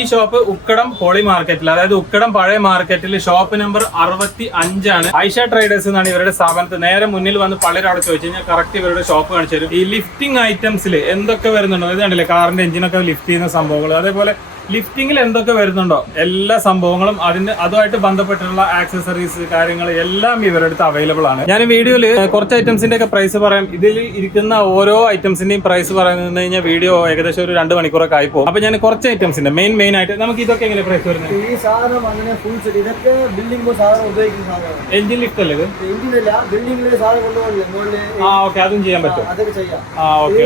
ഈ shop Ukkadam poly മാർക്കറ്റിൽ, അതായത് ഉക്കടം പഴയ മാർക്കറ്റിൽ ഷോപ്പ് നമ്പർ 65 ഐഷ ട്രേഡേഴ്സ് എന്നാണ് ഇവരുടെ സ്ഥാപനത്തിൽ. നേരെ മുന്നിൽ വന്ന് പലരും അവിടെ ചോദിച്ചു കഴിഞ്ഞാൽ കറക്റ്റ് ഇവരുടെ ഷോപ്പ് കാണിച്ചു തരും. ഈ ലിഫ്റ്റിംഗ് ഐറ്റംസിൽ എന്തൊക്കെ വരുന്നുണ്ടോ, ഇത് കണ്ടില്ലേ കാറിന്റെ എഞ്ചിനൊക്കെ ലിഫ്റ്റ് ചെയ്യുന്ന സംഭവങ്ങൾ, അതേപോലെ ലിഫ്റ്റിംഗിൽ എന്തൊക്കെ വരുന്നുണ്ടോ എല്ലാ സംഭവങ്ങളും അതുമായിട്ട് ബന്ധപ്പെട്ടുള്ള ആക്സസറീസ് കാര്യങ്ങൾ എല്ലാം ഇവരുടെ അടുത്ത് അവൈലബിൾ ആണ്. ഞാൻ വീഡിയോയിൽ കുറച്ച് ഐറ്റംസിന്റെ ഒക്കെ പ്രൈസ് പറയാം. ഇതിൽ ഇരിക്കുന്ന ഓരോ ഐറ്റംസിന്റെയും പ്രൈസ് പറയുന്നത് കഴിഞ്ഞാൽ വീഡിയോ ഏകദേശം ഒരു 2 മണിക്കൂറൊക്കെ ആയി പോകും. അപ്പൊ ഞാൻ കുറച്ച് ഐറ്റംസിന്റെ മെയിൻ ആയിട്ട് നമുക്ക് ഇതൊക്കെ എങ്ങനെ പ്രൈസ് വരുന്നത്? ഈ സാധനം അങ്ങനെ ഫുൾ സെറ്റ് ഇതൊക്കെ ബിൽഡിംഗ് സാധനം ഉപയോഗിക്കുന്ന സാധനമാണ്. എഞ്ചിൻ ലിഫ്റ്റ് അല്ലേ ഇത്? എഞ്ചിനല്ല, ബിൽഡിംഗിലെ സാധനം കൊണ്ടുപോകില്ലേ. ഓക്കെ, അതും ചെയ്യാൻ പറ്റും. അതൊക്കെ ചെയ്യാം. ഓക്കെ,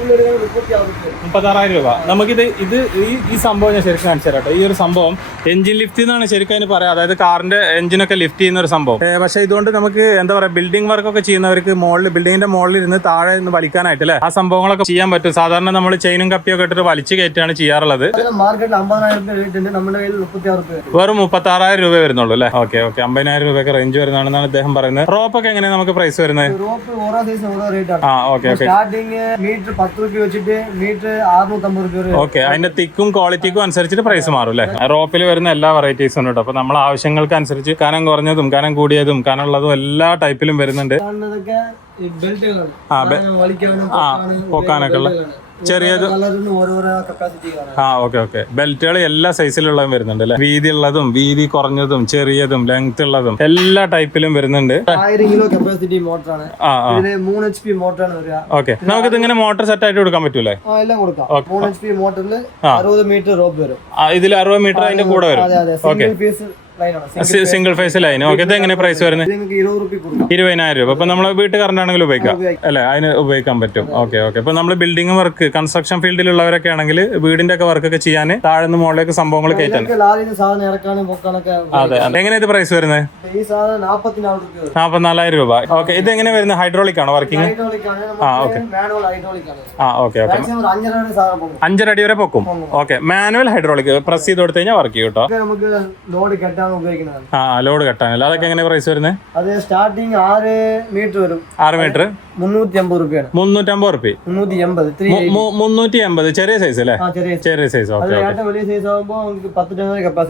ഫുൾ എടുക്കാൻ 36,000 രൂപ. നമുക്കിത് ഈ സംഭവം ഞാൻ ശരിക്കും കാണിച്ചു തരാം. ഈ ഒരു സംഭവം എഞ്ചിൻ ലിഫ്റ്റ് എന്നാണ് ശരിക്കും അതിന് പറയാം. അതായത് കാറിന്റെ എഞ്ചിനൊക്കെ ലിഫ്റ്റ് ചെയ്യുന്ന ഒരു സംഭവം. പക്ഷേ ഇതുകൊണ്ട് നമുക്ക് എന്താ പറയാ, ബിൽഡിംഗ് വർക്കൊക്കെ ചെയ്യുന്നവർക്ക് ബിൽഡിങ്ങിന്റെ മുകളിൽ ഇരുന്ന് താഴെ നിന്ന് വലിക്കാനായിട്ട് അല്ലേ, ആ സംഭവങ്ങളൊക്കെ ചെയ്യാൻ പറ്റും. സാധാരണ നമ്മൾ ചെയിനും കപ്പിയൊക്കെ ഇട്ടിട്ട് വലിച്ചു കയറ്റാണ് ചെയ്യാറുള്ളത്. മാർക്കറ്റിൽ 50,000 റേറ്റ് ഉണ്ട്, നമ്മുടെ കയ്യിൽ 36,000 രൂപ. വെറും 36,000 രൂപ വരുന്നുള്ളൂ അല്ലേ? ഓക്കെ, 50,000 രൂപയൊക്കെ റേഞ്ച് വരുന്നതാണെന്നാണ് അദ്ദേഹം പറയുന്നത്. റോപ്പൊക്കെ എങ്ങനെയാണ് നമുക്ക് പ്രൈസ് വരുന്നത്? റോപ്പ് ഓരോ സൈസ് ഓരോ റേറ്റ് ആണ്. ഓക്കെ, സ്റ്റാർട്ടിങ് മീറ്റർ 10 രൂപ വെച്ചിട്ട് മീറ്റർ 650 രൂപ. ഓക്കെ, അതിന്റെ തിക്കും ക്വാളിറ്റിക്കും അനുസരിച്ചിട്ട് പ്രൈസ് മാറും അല്ലേ? റോപ്പിൽ വരുന്ന എല്ലാ വെറൈറ്റീസും ഉണ്ട്. അപ്പൊ നമ്മൾ ആവശ്യങ്ങൾക്ക് അനുസരിച്ച് കനം കുറഞ്ഞതും കനം കൂടിയതും കനമുള്ളതും എല്ലാ ടൈപ്പിലും വരുന്നുണ്ട്. പൊക്കാനൊക്കെ ഉള്ള ചെറിയത്. ഓക്കെ, ബെൽറ്റുകൾ എല്ലാ സൈസിലുള്ളതും വരുന്നുണ്ട് അല്ലെ? വീതി ഉള്ളതും വീതി കുറഞ്ഞതും ചെറിയതും ലെങ്ത് ഉള്ളതും എല്ലാ ടൈപ്പിലും വരുന്നുണ്ട്. 1000 കിലോ കപ്പാസിറ്റി മോട്ടറാണ്. 3 HP മോട്ടറാണ് വരിക. ഓക്കെ, നമുക്കിത് ഇങ്ങനെ മോട്ടർ സെറ്റ് ആയിട്ട് കൊടുക്കാൻ പറ്റൂലേ? എല്ലാം കൊടുക്കാം. 3 HP മോട്ടറിൽ 60 മീറ്റർ റോപ്പ് വരും. ഇതിൽ 60 മീറ്റർ അതിന്റെ കൂടെ വരും. Okay, single phase line. Okay, ഇത് എങ്ങനെ പ്രൈസ് വരുന്നത്? 20,000 രൂപ. അപ്പൊ നമ്മള് വീട്ടിൽ കറണ്ടാണെങ്കിലും ഉപയോഗിക്കാം അല്ലെ? അതിന് ഉപയോഗിക്കാൻ പറ്റും. ഓക്കെ, ഇപ്പൊ നമ്മള് ബിൽഡിംഗ് വർക്ക് കൺസ്ട്രക്ഷൻ ഫീൽഡിലുള്ളവരൊക്കെ ആണെങ്കിൽ വീടിന്റെ ഒക്കെ വർക്ക് ഒക്കെ ചെയ്യാൻ താഴെ നിന്ന് മുകളിലേക്ക് സംഭവങ്ങൾ കയറ്റാൻ. അതെ, എങ്ങനെ ഇത് പ്രൈസ് വരുന്നത്? 44,000 രൂപ. ഓക്കെ, ഇത് എങ്ങനെ വരുന്നത്? ഹൈഡ്രോളിക് ആണോ വർക്കിംഗ്? ഓക്കെ, 5.5 അടി വരെ പൊക്കും. Okay, manual hydraulic. പ്രസ് ചെയ്ത് കൊടുത്തു കഴിഞ്ഞാൽ വർക്ക് ചെയ്യും കേട്ടോ. ലോഡ് കെട്ടാനല്ല. അതൊക്കെ എങ്ങനെ പ്രൈസ് വരുന്നത്? അത് സ്റ്റാർട്ടിങ് 6 മീറ്റർ വരും. 6 മീറ്റർ 350 രൂപയാണ്. 350 രൂപ. 380 ചെറിയ സൈസ് അല്ലേ? ചെറിയ സൈസ്. ഓക്കെ, വലിയ സൈസ് ആകുമ്പോൾ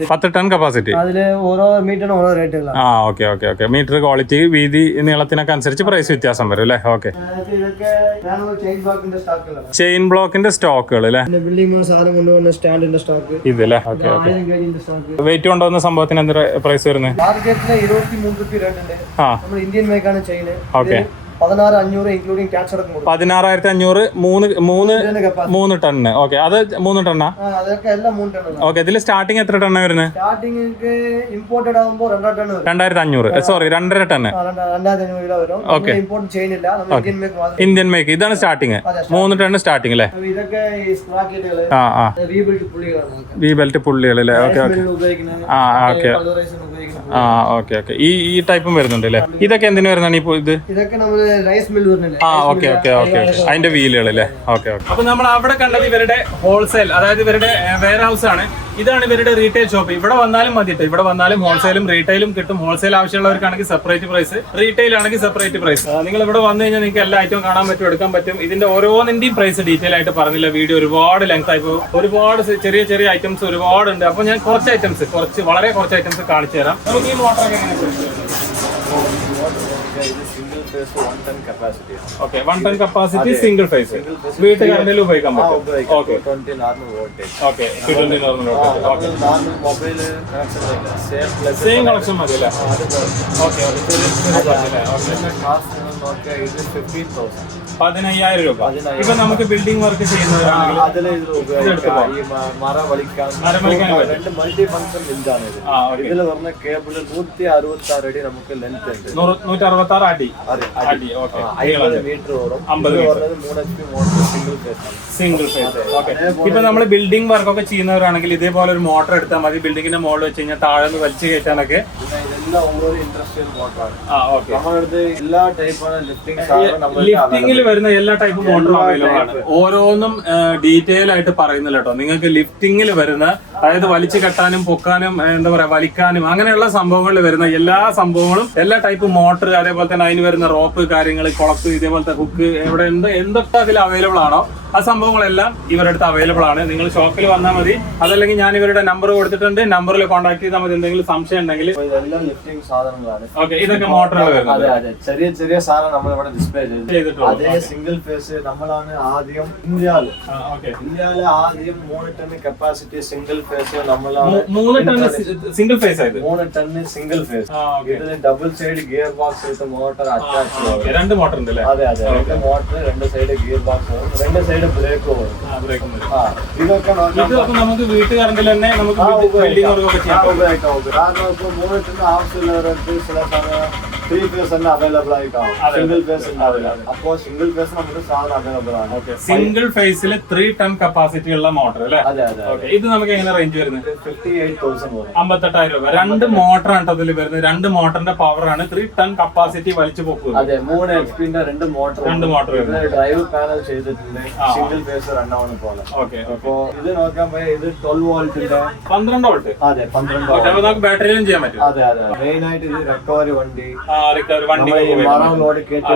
10 ടൺ കപ്പാസിറ്റി. അതില് ഓരോ മീറ്ററിന് ഓരോ റേറ്റ്. ഓക്കെ, മീറ്റർ ക്വാളിറ്റി വീതി നീളത്തിനൊക്കെ അനുസരിച്ച് പ്രൈസ് വ്യത്യാസം വരും അല്ലേ? ഓക്കെ, ചെയിൻ ബ്ലോക്കിന്റെ സ്റ്റോക്കുകൾ അല്ലേ? ബിൽഡിംഗ് സാധനം കൊണ്ടുവന്ന സ്റ്റാൻഡിന്റെ സ്റ്റോക്ക് ഇതല്ലേ? ഓക്കെ, വെയിറ്റ് കൊണ്ടുവന്ന സംഭവത്തിന് എന്ത് പ്രൈസ് വരുന്നത്? മാർക്കറ്റിലെ 23 രൂപ റേറ്റ് ഉണ്ട്. നമ്മൾ ഇന്ത്യൻ മേക്കാണ് ചെയിൻ. ഓക്കെ, 16,500 ഇൻക്ലൂഡിംഗ് ടാക്സ് അടക്കം. 16,500 3 ടണ്ണ്. ഓക്കെ, അത് 3 ടണ്ണാ? ഓക്കെ, ഇതിൽ സ്റ്റാർട്ടിങ് എത്ര ടണ്ണ വരുന്നത്? സ്റ്റാർട്ടിംഗ് ഇമ്പോർട്ടഡ് ആകുമ്പോൾ 2,500. Sorry, 2.5 ton. 2,500 കിലോ വരും. ഓക്കെ, ഇമ്പോർട്ട് ചെയ്യുന്നില്ല, ഇന്ത്യൻ മേക്ക്. ഇതാണ് സ്റ്റാർട്ടിങ് 3 ടണ്ണ് സ്റ്റാർട്ടിംഗ് അല്ലേ? ഇതൊക്കെ ബെൽറ്റ് പുള്ളികൾ അല്ലേ? ഓക്കെ, ഈ ടൈപ്പും വരുന്നുണ്ട് അല്ലേ? ഇതൊക്കെ എന്തിനു വരുന്നതാണ് ഇപ്പൊ? ഇതൊക്കെ നമ്മള് റൈസ് മിൽ വരുന്നില്ലേ? ഓക്കെ, അതിന്റെ വീലുകൾ അല്ലേ? ഓക്കെ. അപ്പൊ നമ്മൾ അവിടെ കണ്ടത് ഇവരുടെ ഹോൾസെയിൽ, അതായത് ഇവരുടെ വെയർ ഹൗസ് ആണ്. ഇതാണ് ഇവരുടെ റീറ്റെയിൽ ഷോപ്പ്. ഇവിടെ വന്നാലും മതിയിട്ട്, ഇവിടെ വന്നാലും ഹോൾസെയിലും റീറ്റെയിലും കിട്ടും. ഹോൾസെയിൽ ആവശ്യമുള്ളവർക്കാണെങ്കിൽ സെപ്പറേറ്റ് പ്രൈസ്, റീറ്റെയിൽ ആണെങ്കിൽ സെപ്പറേറ്റ് പ്രൈസ്. നിങ്ങൾ ഇവിടെ വന്നു കഴിഞ്ഞാൽ നിങ്ങൾക്ക് എല്ലാ ഐറ്റവും കാണാൻ പറ്റും, എടുക്കാൻ പറ്റും. ഇതിന്റെ ഓരോന്നിന്റെയും പ്രൈസ് ഡീറ്റെയിൽ ആയിട്ട് പറഞ്ഞില്ല. വീഡിയോ ഒരുപാട് ലെങ്ത് ആയി പോകും. ഒരുപാട് ചെറിയ ഐറ്റംസ് ഒരുപാടുണ്ട്. അപ്പൊ ഞാൻ വളരെ കുറച്ച് ഐറ്റംസ് കാണിച്ചു തരാം. നമുക്ക് ഈ motor okay, 1 ton capacity single phase വീട്ടിൽ കറണ്ടിൽ ഉപയോഗിക്കാൻ പറ്റും. Okay, 20 normal voltage. Okay, 20 normal voltage. Same connection മതി അല്ലേ? ഓക്കെ, 15,000 രൂപ. ഇപ്പൊ നമുക്ക് ബിൽഡിംഗ് വർക്ക് ചെയ്യുന്നവരാണെങ്കിൽ മരം വലിക്കാൻ മൾട്ടി ഫംഗ്ഷൻ ബിൽഡാണ്. ഇതിൽ പറഞ്ഞ കേബിൾ 166 അടി നമുക്ക് ലെങ്ത് ഉണ്ട്. 166 അടി. മീറ്റർ വരും. 50 3 HP motor single phase. Okay, ഇപ്പൊ നമ്മൾ ബിൽഡിംഗ് വർക്കൊക്കെ ചെയ്യുന്നവരാണെങ്കിൽ ഇതേപോലെ ഒരു മോട്ടർ എടുത്താൽ മതി. ബിൽഡിങ്ങിന്റെ മോളിൽ വെച്ച് കഴിഞ്ഞാൽ താഴെ നിന്ന് വലിച്ചു കയറ്റാനൊക്കെ. ഇതെല്ലാം ഓരോ ഇൻഡസ്ട്രിയൽ മോട്ടറാണ്. നമ്മളടുത്ത് എല്ലാ ടൈപ്പാണ് ലിഫ്റ്റിംഗിൽ വരുന്ന എല്ലാ ടൈപ്പ് മോട്ടറും അവൈലബിൾ ആണ്. ഓരോന്നും ഡീറ്റെയിൽ ആയിട്ട് പറയുന്നില്ല കേട്ടോ. നിങ്ങൾക്ക് ലിഫ്റ്റിംഗിൽ വരുന്ന അതായത് വലിച്ചു കെട്ടാനും പൊക്കാനും എന്താ പറയാ വലിക്കാനും അങ്ങനെയുള്ള സംഭവങ്ങളിൽ വരുന്ന എല്ലാ സംഭവങ്ങളും എല്ലാ ടൈപ്പ് മോട്ടർ അതേപോലെ തന്നെ അതിന് വരുന്ന റോപ്പ് കാര്യങ്ങൾ കുളത്ത് ഇതേപോലത്തെ ഹുക്ക് എവിടെ എന്തൊക്കെ അതിൽ അവൈലബിൾ ആണോ ആ സംഭവങ്ങളെല്ലാം ഇവരുടെ അടുത്ത് അവൈലബിൾ ആണ്. നിങ്ങൾ ഷോപ്പിൽ വന്നാൽ മതി, അതല്ലെങ്കിൽ ഞാൻ ഇവരുടെ നമ്പർ കൊടുത്തിട്ടുണ്ട്, നമ്പറിൽ കോൺടാക്ട് ചെയ്താൽ മതി. എന്തെങ്കിലും സംശയം ഉണ്ടെങ്കിൽ ഇതെല്ലാം ലിഫ്റ്റിംഗ് സാധനങ്ങളാണ്. ഓക്കെ, ഇതൊക്കെ മോട്ടറുകൾ വരുന്നത്. അതെ, ചെറിയ ചെറിയ സാധനം നമ്മൾ ഇവിടെ ഡിസ്പ്ലേ ചെയ്തിട്ടുണ്ട്. അതേ സിംഗിൾ ഫേസ് നമ്മളാണ് ആദ്യം ഇന്ത്യയില് ആദ്യം 3 ടൺ കപ്പാസിറ്റി സിംഗിൾ ഫേസ് നമ്മളാണ് 3 ടൺ സിംഗിൾ ഫേസ് ആയത് 3 ടൺ സിംഗിൾ ഫേസ്. ഇതിന് double side gear box with motor attach. 2 motor ഉണ്ട് അല്ലേ? അതെ, 2 motor, 2 side gear box, 2 side brake വരും. ഇതൊക്കെ നമുക്ക് വീട്ടുകാരൻ്റെ തന്നെ നമുക്ക് ഉപയോഗിക്കാം. കാരണം ഇപ്പൊ 3 ടൺ ആവശ്യമുള്ളവർക്ക് ചില സമയം 3 ഫേസ് തന്നെ അവൈലബിൾ ആയിട്ടാവും, സിംഗിൾ ഫേസ് ഉണ്ടാവില്ല. അപ്പോ സിംഗിൾ ഫേസ് നമുക്ക് സാധനം അവൈലബിൾ ആണ്. സിംഗിൾ ഫേസിൽ 3 ടൺ കപ്പാസിറ്റി ഉള്ള മോട്ടർ അല്ലേ? അതെ. ഇത് നമുക്ക് എങ്ങനെ റേഞ്ച് വരുന്നത്? 58,000 58,000 രൂപ. 2 മോട്ടർ ആണ് അതിൽ വരുന്നത്. 2 മോട്ടറിന്റെ പവർ ആണ് 3 ടൺ കപ്പാസിറ്റി വലിച്ചു പോകുന്നത്. അതെ, 3 HP-ന്റെ 2 മോട്ടർ ഡ്രൈവ് പാനൽ ചെയ്തിട്ടുണ്ട്. സിംഗിൾ ഫേസ് റണ്ണാണ് പോലെ. അപ്പോ ഇത് നോക്കാൻ പോയാൽ ഇത് 12 വോൾട്ടിന്റെ 12 വോൾട്ട്. അതെ, 12 വോൾട്ട്. അപ്പൊ നമുക്ക് ബാറ്ററിയിലും ചെയ്യാൻ പറ്റും. അതെ, മെയിൻ ആയിട്ട് ഇത് റിക്കവറി വണ്ടി വണ്ടി ലോഡ് കേട്ട്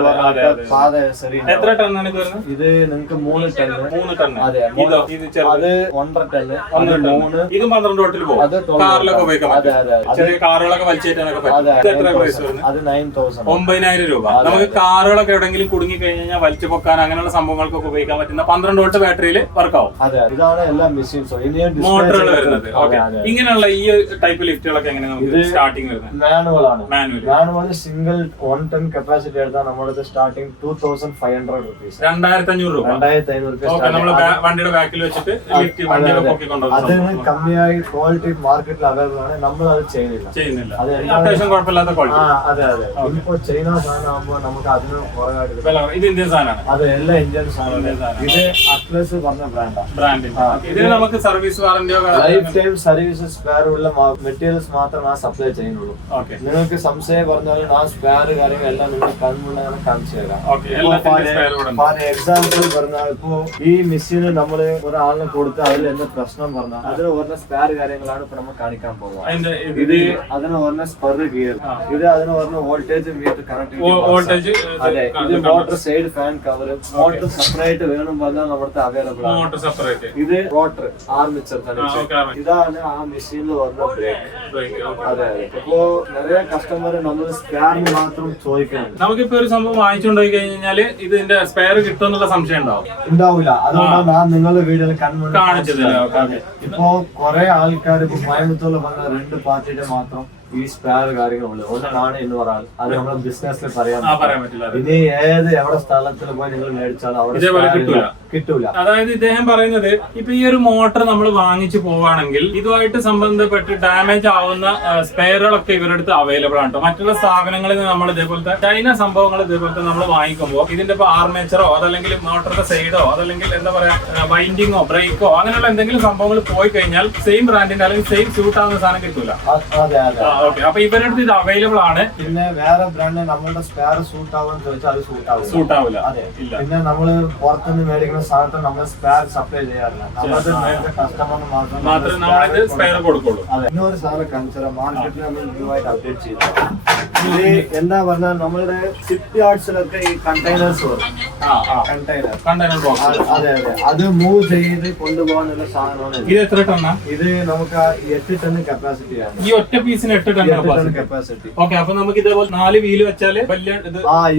പാത ശരി. എത്ര ടണ്ണാണ് ഇത് വരുന്നത്? ഇത് നിങ്ങൾക്ക് 3 ടൺ. 3 ടൺ. അതെ, അത് 1.5 ടൺ. ഇതും 12 വോൾട്ടിൽ പോകും. കാറിലൊക്കെ ഉപയോഗിക്കാൻ പറ്റും. ചെറിയ കാറുകളൊക്കെ വലിച്ചേറ്റാനൊക്കെ പറ്റും. എത്ര പ്രൈസ് വരുന്നത്? അത് 9,000. 9,000 രൂപ. നമുക്ക് കാറുകളൊക്കെ എവിടെയെങ്കിലും കുടുങ്ങി കഴിഞ്ഞാൽ വലിച്ചു പൊക്കാൻ അങ്ങനെയുള്ള സംഭവങ്ങൾക്കൊക്കെ ഉപയോഗിക്കാൻ പറ്റുന്ന 12 വോൾട്ട് ബാറ്ററിയിൽ വർക്കാവും. അതെ, ഇതാണ് എല്ലാ മെഷീൻസും മോട്ടറുകൾ വരുന്നത്. ഇങ്ങനെയുള്ള ഈ ടൈപ്പ് ലിഫ്റ്റുകളൊക്കെ എങ്ങനെ നമുക്ക് സ്റ്റാർട്ടിങ് വരുന്നത്? മാനുവൽ ആണ്. മാനുവൽ സിംഗിൾ 1 ടൺ കപ്പാസിറ്റി എടുത്താൽ നമ്മുടെ സ്റ്റാർട്ടിംഗ് 2,500 rupees. 2,500 രൂപ. 2,500 നമ്മൾ വണ്ടിയുടെ ബാക്കിൽ വെച്ചിട്ട് ലിഫ്റ്റ് വണ്ടിയൊക്കെ പൊക്കിക്കൊണ്ടുവരും. അതിന് കമ്മിയായി ക്വാളിറ്റി മാർക്കറ്റിൽ അവൈലബിൾ ആണ്. നമ്മൾ അത് ചെയ്യുന്നില്ല. അത്യാവശ്യം കുഴപ്പമില്ലാത്ത ക്വാളിറ്റി. അതെ. ഇപ്പൊ ചൈന സാധനം ആകുമ്പോൾ നമുക്ക് അതിന് കുറവായിട്ട്. ഇത് ഇന്ത്യൻ സാധനമാണ്. അതെ, എല്ലാ ഇന്ത്യൻ സാധനമാണ്. ഇത് അറ്റ്ലസ് പറഞ്ഞ ബ്രാൻഡ്. ഇതിന് നമുക്ക് സർവീസ് വാറന്റിയോ ലൈഫ് ടൈം സർവീസ് സ്പെയർ ഉള്ള മെറ്റീരിയൽസ് മാത്രമേ സപ്ലൈ ചെയ്യുന്നുള്ളൂ. നിങ്ങൾക്ക് സംശയം പറഞ്ഞാലും ആ സ്പെയർ കാര്യങ്ങളെല്ലാം നിങ്ങൾ കൺമുള്ള കാണിച്ചു തരാം. ഫോർ എക്സാമ്പിൾ പറഞ്ഞാൽ ഇപ്പോ ഈ മെഷീന് നമ്മള് ഒരാളിനെ കൊടുത്ത് അതിൽ എന്താ പ്രശ്നം പറഞ്ഞാൽ അതിന് പറഞ്ഞ സ്പെയർ കാര്യങ്ങളാണ് ഇപ്പൊ നമ്മൾ കാണിക്കാൻ പോകുക. ഇത് അതിന് പറഞ്ഞ സ്പെർ ഗിയർ, ഇത് അതിന് പറഞ്ഞ വോൾട്ടേജ് മീറ്റർ കണക്ട്. അതെ, ഇത് motor side fan cover, motor separate വേണം പറഞ്ഞാൽ നമ്മുടെ അവൈലബിൾ ആണ്. ഇത് റോട്ടർ ആർമിച്ചർ കണക്ഷൻ. ഇതാണ് ആ മെഷീനിൽ പറഞ്ഞ ബ്രേക്ക്. അതെ. ഇപ്പോ നിറയെ കസ്റ്റമർ നമ്മൾ സ്പെയറിന് മാത്രം ചോദിക്കുന്നുണ്ട്. നമുക്കിപ്പോ ഒരു സംഭവം വാങ്ങിച്ചുകൊണ്ടുപോയി കഴിഞ്ഞാൽ ഇതിന്റെ സ്പെയർ കിട്ടുമെന്നുള്ള സംശയം ഉണ്ടാവില്ല. അതുകൊണ്ടാണ് ഞാൻ നിങ്ങളുടെ വീഡിയോയിൽ കാണിച്ചത്. ഇപ്പോ കുറെ ആൾക്കാർ ഇപ്പൊ കോയമ്പത്തൂരിൽ പറഞ്ഞ 2 പാർട്ടിയുടെ മാത്രം ഈ സ്പെയർ കാര്യങ്ങളുള്ളൂ. ഒന്നാണ് എന്ന് പറയാൻ അത് നമ്മുടെ ബിസിനസ്സിൽ പറയാൻ പറ്റില്ല. ഇനി എവിടെ സ്ഥലത്തിൽ പോയി നിങ്ങൾ മേടിച്ചാലും അവിടെ കിട്ടൂല. അതായത് ഇദ്ദേഹം പറയുന്നത് ഇപ്പൊ ഈ ഒരു മോട്ടർ നമ്മൾ വാങ്ങിച്ചു പോവാണെങ്കിൽ ഇതുമായിട്ട് സംബന്ധപ്പെട്ട് ഡാമേജ് ആവുന്ന സ്പെയറുകളൊക്കെ ഇവരുടെ അടുത്ത് അവൈലബിൾ ആണ്. മറ്റുള്ള സ്ഥാപനങ്ങളിൽ നിന്ന് നമ്മൾ ഇതേപോലത്തെ ചൈന സംഭവങ്ങൾ ഇതേപോലത്തെ നമ്മൾ വാങ്ങിക്കുമ്പോൾ ഇതിന്റെ ഇപ്പൊ ആർമേച്ചറോ അതല്ലെങ്കിൽ മോട്ടറിന്റെ സൈഡോ അതല്ലെങ്കിൽ എന്താ പറയാ വൈൻഡിങ്ങോ ബ്രേക്കോ അങ്ങനെയുള്ള എന്തെങ്കിലും സംഭവങ്ങൾ പോയി കഴിഞ്ഞാൽ സെയിം ബ്രാൻഡിന്റെ അല്ലെങ്കിൽ സെയിം സ്യൂട്ട് ആവുന്ന സാധനം കിട്ടൂല. അപ്പൊ ഇവരുടെ അടുത്ത് ഇത് അവൈലബിൾ ആണ്. പിന്നെ വേറെ ബ്രാൻഡ് നമ്മളുടെ സ്പെയർ സൂട്ട് ആവുമെന്ന് ചോദിച്ചാൽ അത് സൂട്ട് ആവില്ല. പിന്നെ നമ്മള് പുറത്തുനിന്ന് മേടിക്കുന്ന സാധനത്തിന് നമ്മൾ സ്പെയർ സപ്ലൈ ചെയ്യാറില്ല. കസ്റ്റമറിന് മാത്രമേ നമ്മൾ സ്പെയർ കൊടുക്കുള്ളൂ. അതെ. ഇന്നൊരു സാധനം കാണിച്ചാൽ മാർക്കറ്റിൽ നമ്മൾ ന്യൂവായിട്ട് അപ്ഡേറ്റ് ചെയ്തു. ഇത് എന്താ പറഞ്ഞാൽ നമ്മളുടെ ഷിപ്പ് യാർഡ്സിലൊക്കെ ഈ കണ്ടെയ്നേഴ്സ് വരും. Container box. അതെ. അത് മൂവ് ചെയ്ത് കൊണ്ടുപോകാനുള്ള സാധനമാണ്. ഇത് എത്ര ടണ്ണാ? ഇത് നമുക്ക് 8 ടൺ കപ്പാസിറ്റി ആണ്. ഈ ഒറ്റ പീസിന് 8 ടൺ കപ്പാസിറ്റി. ഓക്കെ, അപ്പൊ നമുക്ക് ഇതേപോലെ 4 വീല് വെച്ചാല്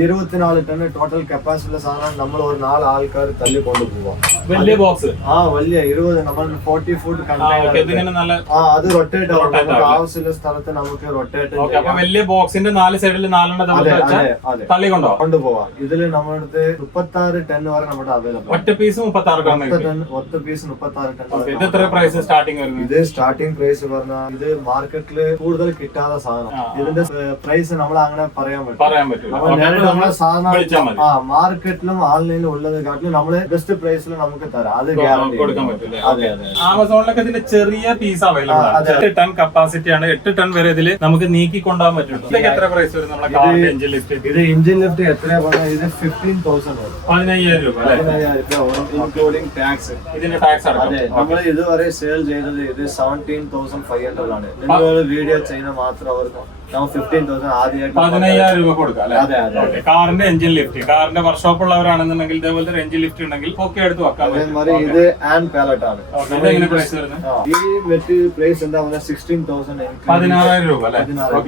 24 ടൺ ടോട്ടൽ കപ്പാസിറ്റി സാധനം നമ്മൾ ഒരു 4 ആൾക്കാർ തല്ലി കൊണ്ടുപോവാം. വലിയ ബോക്സ്. വലിയ 20 നമ്മൾ 40 ഫുട്ട് കണ്ടെയ്നർ. അത് റൊട്ടേറ്റ് ആവും. നമുക്ക് ആവശ്യമുള്ള സ്ഥലത്ത് നമുക്ക് റൊട്ടേറ്റ്. വലിയ ബോക്സിന്റെ 4 സൈഡിൽ 4 തള്ളി കൊണ്ടുപോവാം. ഇതില് നമ്മുടെ അടുത്ത് 36 ടൺ വരെ നമ്മുടെ അവൈലബിൾ. ഒറ്റ പീസ് 36 ടൺ. ഒറ്റ പീസ് 36 ടൺ. ഇത് എത്ര പ്രൈസ് സ്റ്റാർട്ടിംഗ് വരുന്നത്? ഇത് സ്റ്റാർട്ടിംഗ് പ്രൈസ് പറഞ്ഞാൽ ഇത് മാർക്കറ്റില് കൂടുതൽ കിട്ടാത്ത സാധനം. ഇതിന്റെ പ്രൈസ് നമ്മൾ അങ്ങനെ പറയാൻ പറ്റില്ല. നമ്മൾ നേരിട്ട് നമ്മളെ സാധനം മാർക്കറ്റിലും ഓൺലൈനിലും ഉള്ളതിനെക്കാട്ടിലും നമ്മള് ബെസ്റ്റ് പ്രൈസിൽ നമുക്ക് തരാം. അത് ഗ്യാരണ്ടി കൊടുക്കാൻ പറ്റില്ല. അതെ അതെ. ആമസോണിലൊക്കെ ഇതിന്റെ ചെറിയ പീസ് അവൈലബിൾ ആണ്. 8 ടൺ കപ്പാസിറ്റി ആണ്. 8 ടൺ വരെ ഇതിൽ നമുക്ക് നീക്കി കൊണ്ടുപോകാൻ പറ്റും. ഇതൊക്കെ എത്ര പ്രൈസ് വരും നമ്മളെ കാറിന്റെ എഞ്ചിൻ ലിഫ്റ്റ്? ഇത് എഞ്ചിൻ ലിഫ്റ്റ് എത്രയാ പറഞ്ഞാൽ ഇത് 15,000 വരും. 15,000 രൂപ അല്ലേ? 15,000 രൂപ ഇൻക്ലൂഡിംഗ് ടാക്സ്. ഇതിന്റെ ടാക്സ് അടക്കം. അതെ, നമ്മൾ ഇതുവരെ സെയിൽ ചെയ്തത് ഇത് 17,500 ആണ്. നിങ്ങൾ വീഡിയോ ചെയ്യുന്ന മാത്രം അവർക്ക് നമ്മൾ 15,000 ആദ്യമായിട്ട് 15,000 രൂപ കൊടുക്കാം അല്ലേ? അതെ അതെ. കാറിന്റെ എഞ്ചിൻ ലിഫ്റ്റ്, കാറിന്റെ വർക്ക്ഷോപ്പ് ഉള്ളവരാണെന്നുണ്ടെങ്കിൽ ഇതേപോലത്തെ ഒരു എഞ്ചിൻ ലിഫ്റ്റ് ഉണ്ടെങ്കിൽ ഒക്കെ എടുത്ത് വെക്കാം. അതേമാതിരി ഇത് ആൻഡ് പാലറ്റ് ആണ്. ഇതെങ്ങനെ പ്രൈസ് വരുന്നത്? ഈ മെറ്റീരിയൽ പ്രൈസ് എന്താ പറഞ്ഞാൽ 16,000. 16,000 രൂപ അല്ലേ?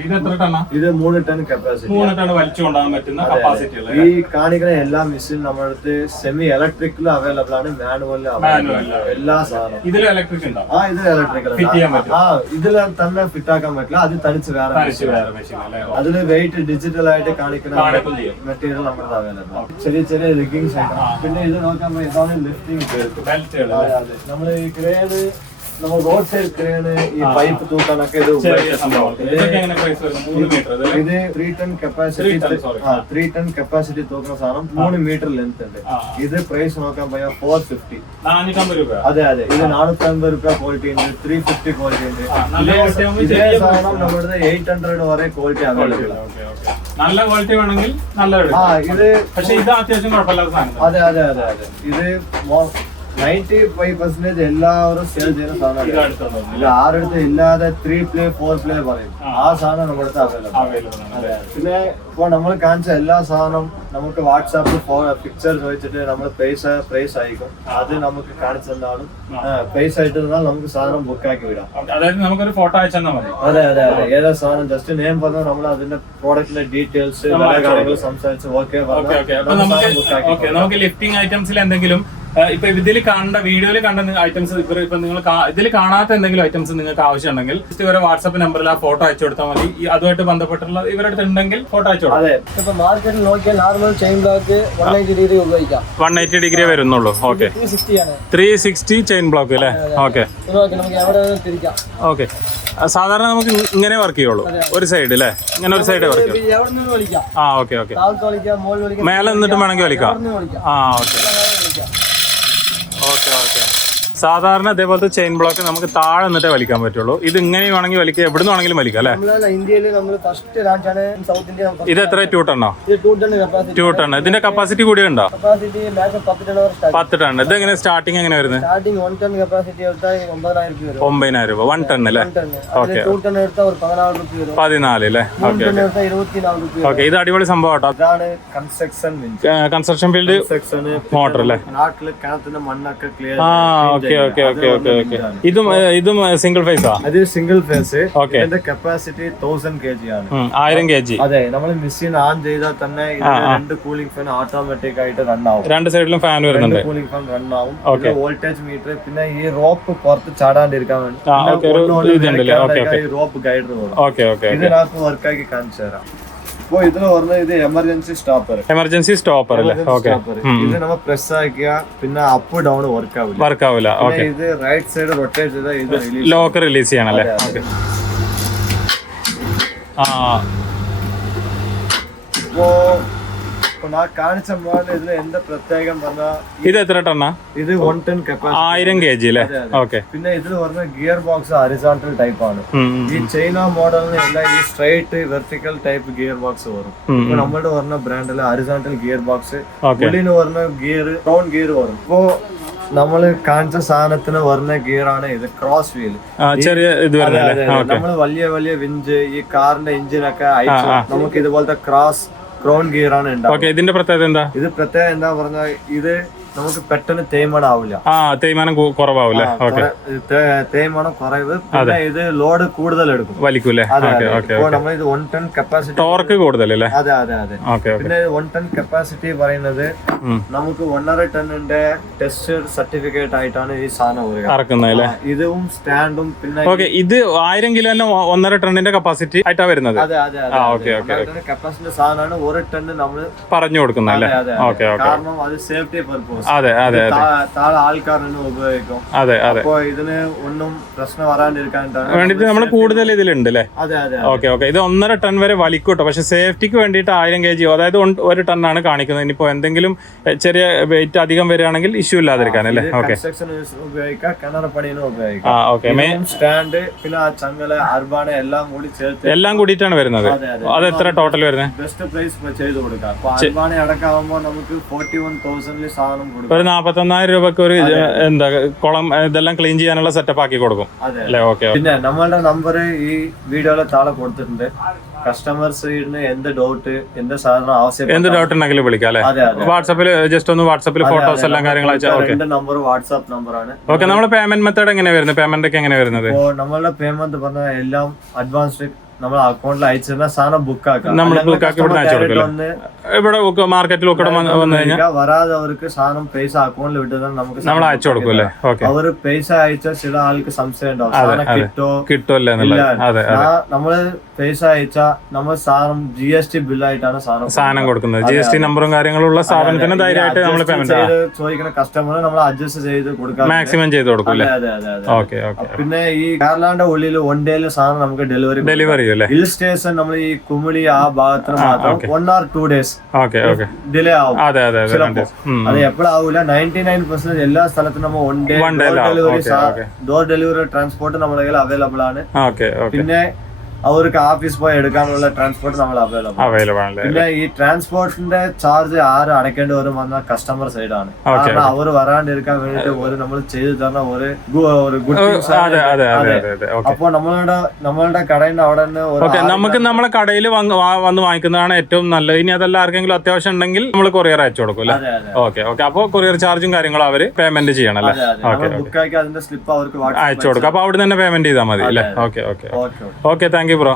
ഇത് എത്ര ടണ്ണാ? ഇത് 3 ടൺ കപ്പാസിറ്റി. 3 ടൺ വലിച്ചു കൊണ്ടുപോകാൻ പറ്റുന്ന കപ്പാസിറ്റി ഉള്ള ഈ കാണിക്കുന്ന എല്ലാ മെഷീൻ നമ്മുടെ അടുത്ത് സെമി ഇലക്ട്രിക്കലും അവൈലബിൾ ആണ്, മാനുവലും അവൈലബിൾ ആണ്. എല്ലാ സാധനവും ഇതിൽ ഇലക്ട്രിക് ഉണ്ടോ? ഇതിൽ ഇലക്ട്രിക്കൽ ഫിറ്റ് ചെയ്യാൻ പറ്റും. ഇതിൽ തന്നെ ഫിറ്റ് ആക്കാൻ പറ്റില്ല, അത് തനിച്ച് വേറെ മെഷീൻ അല്ലേ? അതില് വെയിറ്റ് ഡിജിറ്റൽ ആയിട്ട് കാണിക്കുന്ന മെറ്റീരിയൽ നമ്മുടെ അവൈലബിൾ. ചെറിയ ചെറിയ റിഗിങ്സ് ആയിട്ട്. പിന്നെ ഇത് നോക്കാൻ ഇതാണ് ലിഫ്റ്റിംഗ് ബെൽറ്റ്. നമ്മള് ഈ ക്രേന്, നമ്മൾ റോഡ് സൈഡ് ക്രേന്, ഈ പൈപ്പ് തൂക്കാനൊക്കെ ഇത് ഇത് 3 ടൺ കപ്പാസിറ്റി. 3 ടൺ കപ്പാസിറ്റി തൂക്കുന്ന സാധനം 3 മീറ്റർ ലെങ്ത് ഉണ്ട്. ഇത് പ്രൈസ് നോക്കാൻ പോയാൽ 450. 450 രൂപ. അതെ അതെ. ഇത് 450 രൂപ ക്വാളിറ്റി ഉണ്ട്, 350 ക്വാളിറ്റി ഉണ്ട്. ഇതേ സാധനം നമ്മുടെ 800 വരെ ക്വാളിറ്റി അവൈലബിൾ ആണ്. നല്ല ക്വാളിറ്റി വേണമെങ്കിൽ നല്ല ഇത് പക്ഷെ ഇത് അത്യാവശ്യം കുഴപ്പമില്ലാത്ത സാധനം. അതെ അതെ അതെ അതെ. ഇത് 95% എല്ലാവരും സെയിൽ ചെയ്യുന്ന സാധനമാണ്. ഇത് ആരുടെ ഇല്ലാതെ 3 പ്ലേ 4 പ്ലേ പറയും. ആ സാധനം നമ്മുടെ അവൈലബിൾ. പിന്നെ ഇപ്പൊ നമ്മൾ കാണിച്ച എല്ലാ സാധനം നമുക്ക് വാട്സാപ്പിൽ പിക്ചർ ചോദിച്ചിട്ട് നമ്മൾ പ്രൈസ് അയക്കും. അത് നമുക്ക് കാണിച്ചെന്നാണ് പ്രൈസ് ആയിട്ട് തന്നാൽ നമുക്ക് സാധനം ബുക്ക് ആക്കി വിടാം. അതായത് നമുക്കൊരു ഫോട്ടോ അയച്ചാൽ മതി. അതെ അതെ അതെ. ഏതാ സാധനം ജസ്റ്റ് നെയിം പറഞ്ഞാൽ നമ്മൾ അതിന്റെ പ്രോഡക്റ്റിന്റെ ഡീറ്റെയിൽസ് കാര്യങ്ങൾ സംസാരിച്ച് ഓക്കെ നമുക്ക് ലിഫ്റ്റിംഗ് ഐറ്റംസിൽ എന്തെങ്കിലും ഇപ്പൊ ഇതിൽ കണ്ട വീഡിയോയിൽ കണ്ട ഐറ്റംസ് ഇപ്പൊ നിങ്ങൾ ഇതിൽ കാണാത്ത എന്തെങ്കിലും ഐറ്റംസ് നിങ്ങൾക്ക് ആവശ്യമുണ്ടെങ്കിൽ ഇവരെ വാട്സ്ആപ്പ് നമ്പറിൽ ആ ഫോട്ടോ അയച്ചു കൊടുത്താൽ മതി. അതുമായിട്ട് ബന്ധപ്പെട്ടുള്ള ഇവരുടെ അടുത്ത് ഉണ്ടെങ്കിൽ ഫോട്ടോ അയച്ചു കൊടുക്കാം. അതെ. ഇപ്പൊ മാർക്കറ്റിൽ നോക്കിയാൽ നോർമൽ ചെയിൻ ബ്ലോക്ക് 180 ഡിഗ്രി ഉപയോഗിക്കാം. 180 ഡിഗ്രി വരുന്നുള്ളൂ. ഓക്കെ. 360 ആണ്. 360 ചെയിൻ ബ്ലോക്ക് അല്ലേ? ഓക്കെ. ഓക്കെ. സാധാരണ നമുക്ക് ഇങ്ങനെ വർക്ക് ചെയ്യുള്ളൂ, ഒരു സൈഡ് അല്ലേ? ഇങ്ങനെ ഒരു സൈഡ് വർക്ക് ചെയ്യും. ആ ഓക്കെ ഓക്കെ. മേലെ നിന്നിട്ട് വേണമെങ്കിൽ വലിക്കാം. ആ ഓക്കെ ഓക്കെ ഓക്കെ. സാധാരണ ഇതേപോലത്തെ ചെയിൻ ബ്ലോക്ക് നമുക്ക് താഴെ നിന്നിട്ടേ വലിക്കാൻ പറ്റുള്ളൂ. ഇത് ഇങ്ങനെ വേണമെങ്കിൽ വലിക്കാം, എവിടെ നിന്ന് വേണമെങ്കിലും വലിക്കാം അല്ലേ? ഇത് എത്ര 2 ടണ്ണോ? 2 ടൺ. ഇതിന്റെ കപ്പാസിറ്റി കൂടി ഉണ്ടോ? 10 ടൺ. ഇത് എങ്ങനെ സ്റ്റാർട്ടിങ് എങ്ങനെ വരുന്നത്? 9,000 രൂപ 1 ടൺ അല്ലേ? ഓക്കെ. 14 അല്ലേ? Okay okay. ഇത് അടിപൊളി സംഭവം കേട്ടോ. കൺസ്ട്രക്ഷൻ ഫീൽഡ് മോട്ടർ അല്ലേ? ആ okay okay okay okay okay. ഇതും സിംഗിൾ ഫേസ് ആ? അത് സിംഗിൾ ഫേസ്. ഇതിന്റെ കപ്പാസിറ്റി 1000 kg ആണ്. 1000 kg. അതെ. നമ്മൾ മെഷീൻ ഓൺ ചെയ്താൽ തന്നെ 2 കൂളിംഗ് ഫാൻ ഓട്ടോമാറ്റിക് ആയിട്ട് റൺ ആവും. 2 സൈഡിലും ഫാൻ വരുന്നുണ്ട്. കൂളിംഗ് ഫാൻ റൺ ആവും. Voltage meter. പിന്നെ ഈ റോപ്പ് പുറത്ത് ചാടാണ്ടിരിക്കാൻ വേണ്ടി റോപ്പ് ഗൈഡർ വരും. ഇതിനകത്ത് വർക്കാക്കി കാണിച്ചു തരാം. ഇപ്പൊ ഇതിന് പറഞ്ഞത് ഇത് എമർജൻസി സ്റ്റോപ്പർ അല്ലേ? ഓക്കെ. ഇത് നമ്മൾ പ്രസ് ആക്കിയ പിന്നെ അപ്പ് ഡൗൺ വർക്ക് ആവില്ല. ഇത് റൈറ്റ് സൈഡ് റൊട്ടേറ്റ് ചെയ്താൽ ഇത് ലോക്ക് റിലീസ് ചെയ്യണല്ലേ? ഓക്കെ. ഇപ്പൊ ഞാൻ കാണിച്ച മോഡൽ ഇതിൽ എന്താ പ്രത്യേകം പറഞ്ഞാൽ ഇത് എത്ര ടണ്ണാ? ഇത് 1 ടൺ കപ്പാസിറ്റി 1000 kg അല്ലേ? ഓക്കെ. പിന്നെ ഇതിൽ പറഞ്ഞ ഗിയർ ബോക്സ് ഹൊറിസോണ്ടൽ ടൈപ്പ് ആണ്. ഈ ചൈന മോഡലിന് എല്ലാം ഈ straight vertical type gear box വരും. ഇപ്പൊ നമ്മുടെ പറഞ്ഞ ബ്രാൻഡില് ഹൊറിസോണ്ടൽ ഗിയർ ബോക്സ്, ഉള്ളിന് പറഞ്ഞ ഗിയർ ക്രൗൺ ഗിയർ വരും. ഇപ്പോ നമ്മള് കാണിച്ച സാധനത്തിന് വരുന്ന ഗിയർ ആണ് ഇത്, ക്രോസ് വീൽ. നമ്മള് വലിയ വലിയ വിഞ്ച് ഈ കാറിന്റെ എഞ്ചിനൊക്കെ അയച്ചു നമുക്ക് ഇതുപോലത്തെ ക്രൗൺ ഗിയർ ആണ് ഉണ്ടാവുക. ഇതിന്റെ പ്രത്യേകത എന്താ? ഇത് പ്രത്യേകത എന്താ പറഞ്ഞാൽ ഇത് നമുക്ക് പെട്ടെന്ന് തേയ്മാനം ആവില്ല. തേയ്മാനം കുറവാവില്ല. തേയ്മാനം കുറവ്. പിന്നെ ഇത് ലോഡ് കൂടുതൽ എടുക്കും, വലിക്കൂലേ? നമ്മൾ ഇത് 1 ടൺ കപ്പാസിറ്റി, ടോർക്ക് കൂടുതൽ. അതെ അതെ അതെ. പിന്നെ 1 ടൺ കപ്പാസിറ്റി പറയുന്നത് നമുക്ക് 1.5 ടണ്ണിന്റെ ടെസ്റ്റ് സർട്ടിഫിക്കറ്റ് ആയിട്ടാണ് ഈ സാധനം ഇറക്കുന്നത്. ഇതും സ്റ്റാൻഡും പിന്നെ ഇത് 1000 കിലോ 1.5 ടണ്ണിന്റെ കപ്പാസിറ്റി ആയിട്ടാ വരുന്നത്. അതെ അതെ അതെ. കപ്പാസിറ്റി സാധനമാണ് 1 ടണ്ണ് നമ്മൾ പറഞ്ഞു കൊടുക്കുന്നത്. കാരണം അത് സേഫ്റ്റി പർപ്പസ്. അതെ അതെ താഴെ ആൾക്കാരൊന്നും ഉപയോഗിക്കും. അതെ അതെ. അപ്പൊ ഇതിന് ഒന്നും പ്രശ്നം വരാണ്ടിരിക്കാനായിട്ടാണ് വേണ്ടിട്ട് നമ്മൾ കൂടുതൽ ഇതിലുണ്ട് അല്ലേ? അതെ അതെ. Okay okay. ഇത് 1.5 ടൺ വരെ വലിക്കൂട്ടോ. പക്ഷെ സേഫ്റ്റിക്ക് വേണ്ടിയിട്ട് 1000 kg, അതായത് 1 ടണ്ണാണ് കാണിക്കുന്നത്. ഇനിയിപ്പോ എന്തെങ്കിലും ചെറിയ വെയിറ്റ് അധികം വരികയാണെങ്കിൽ ഇഷ്യൂ ഇല്ലാതിരിക്കാൻ അല്ലേ? ഓക്കെ. ഉപയോഗിക്കാം, കിണർ പണിയിലും ഉപയോഗിക്കാം. സ്റ്റാൻഡ് പിന്നെ ആ ചങ്ങല അർബാന എല്ലാം കൂടി ചേർത്ത് എല്ലാം കൂടിയിട്ടാണ് വരുന്നത്. അത് എത്ര ടോട്ടൽ വരുന്നത്? ബെസ്റ്റ് പ്രൈസ് ചെയ്ത് കൊടുക്കാം. അപ്പൊ അർബാന അടക്കാവുമ്പോ നമുക്ക് 41,000 സാധനം കൊടുക്കും. ഒരു 41,000 രൂപക്ക് ഒരു എന്താ കുളം ഇതെല്ലാം ക്ലീൻ ചെയ്യാനുള്ള സെറ്റപ്പ് ആക്കി കൊടുക്കും അല്ലേ? ഓക്കെ. പിന്നെ നമ്മളുടെ നമ്പർ ഈ വീഡിയോയിലെ താഴെ കൊടുത്തിട്ടുണ്ട്. കസ്റ്റമേഴ്സിന് എന്ത് ഡൗട്ട് എന്ത് സാധനം ആവശ്യം എന്ത് ഡൗട്ട് ഉണ്ടെങ്കിലും വിളിക്കാം അല്ലേ? വാട്സാപ്പിൽ ജസ്റ്റ് ഒന്ന് വാട്സാപ്പിൽ ഫോട്ടോസ് എല്ലാം കാര്യങ്ങൾ അയച്ചാൽ നമ്പർ വാട്സാപ്പ് നമ്പറാണ്. ഓക്കെ. നമ്മുടെ പേയ്മെന്റ് മെത്തേഡ് എങ്ങനെ വരുന്നത്? പേയ്മെന്റ് ഒക്കെ എങ്ങനെ വരുന്നത്? നമ്മളുടെ പേയ്മെന്റ് പറഞ്ഞ എല്ലാം അഡ്വാൻസ്ഡ് നമ്മളെ അക്കൗണ്ടിൽ അയച്ചിരുന്ന സാധനം ബുക്ക് ആക്കാം. നമ്മൾ ബുക്ക് ആക്കി ഇവിടെ അയച്ചു കൊടുക്കും. ഇവിടെ മാർക്കറ്റിൽ ഒക്കെ വന്നു കഴിഞ്ഞാൽ വരാതെ അവർക്ക് സാധനം പൈസ അക്കൗണ്ടിൽ വിട്ടത് നമുക്ക് നമ്മൾ അയച്ചു കൊടുക്കും അല്ലേ? ഓക്കെ. അവര് പൈസ അയച്ച ചില ആൾക്ക് സംശയം ഉണ്ടാവും കിട്ടുമല്ലേ? നമ്മള് പൈസ അയച്ച നമ്മൾ സാധനം GST ബില്ലായിട്ടാണ് സാധനം കൊടുക്കുന്നത്. GST നമ്പറും കാര്യങ്ങളുള്ള സാധനത്തിന് ധൈര്യമായിട്ട് നമ്മൾ പേയ്മെന്റ് ചോദിക്കുന്ന കസ്റ്റമർ നമ്മൾ അഡ്ജസ്റ്റ് ചെയ്ത് കൊടുക്കാം, മാക്സിമം ചെയ്ത് കൊടുക്കും അല്ലേ? Okay okay. പിന്നെ ഈ കേരളാന്റെ ഉള്ളിൽ 1 ഡേ സാധനം നമുക്ക് ഡെലിവറി ഹിൽ സ്റ്റേഷൻ നമ്മൾ ഈ കുമിളി ആ ഭാഗത്തിന് മാത്രം 1 or 2 days ഡിലേ ആവും. അത് എപ്പോഴാവൂല. 99% എല്ലാ സ്ഥലത്തും നമ്മൾ 1 day ഡോർ ഡെലിവറി ട്രാൻസ്പോർട്ട് നമ്മുടെ കയ്യിൽ അവൈലബിൾ ആണ്. പിന്നെ അവർക്ക് ഓഫീസ് പോയി എടുക്കാനുള്ള ട്രാൻസ്പോർട്ട് നമ്മൾ അവൈലബിൾ ആണ്. പിന്നെ ഈ ട്രാൻസ്പോർട്ടിന്റെ ചാർജ് ആരും അടക്കേണ്ടി വരും വന്ന കസ്റ്റമർ സൈഡാണ്. കാരണം അവർ വരാണ്ടിരിക്കാൻ വേണ്ടിട്ട് നമ്മൾ ചെയ്തു തരുന്ന ഒരു ഗുഡ് തിങ്സ്. അപ്പൊ നമ്മളുടെ കടയിൽ അവിടെ നമുക്ക് നമ്മളെ കടയിൽ വന്ന് വാങ്ങിക്കുന്നതാണ് ഏറ്റവും നല്ലത്. ഇനി അതല്ല ആർക്കെങ്കിലും അത്യാവശ്യം ഉണ്ടെങ്കിൽ നമ്മൾ കൊറിയർ അയച്ചു കൊടുക്കും അല്ലേ? Okay okay. അപ്പൊ കൊറിയർ ചാർജും കാര്യങ്ങളും അവര് പേയ്മെന്റ് ചെയ്യണം അല്ലേ? ബുക്കാക്കി അതിന്റെ സ്ലിപ്പ് അവർക്ക് അയച്ചു കൊടുക്കും. അപ്പൊ അവിടെ തന്നെ പേയ്മെന്റ് ചെയ്താൽ മതി അല്ലേ? Okay okay okay. Thank you bro.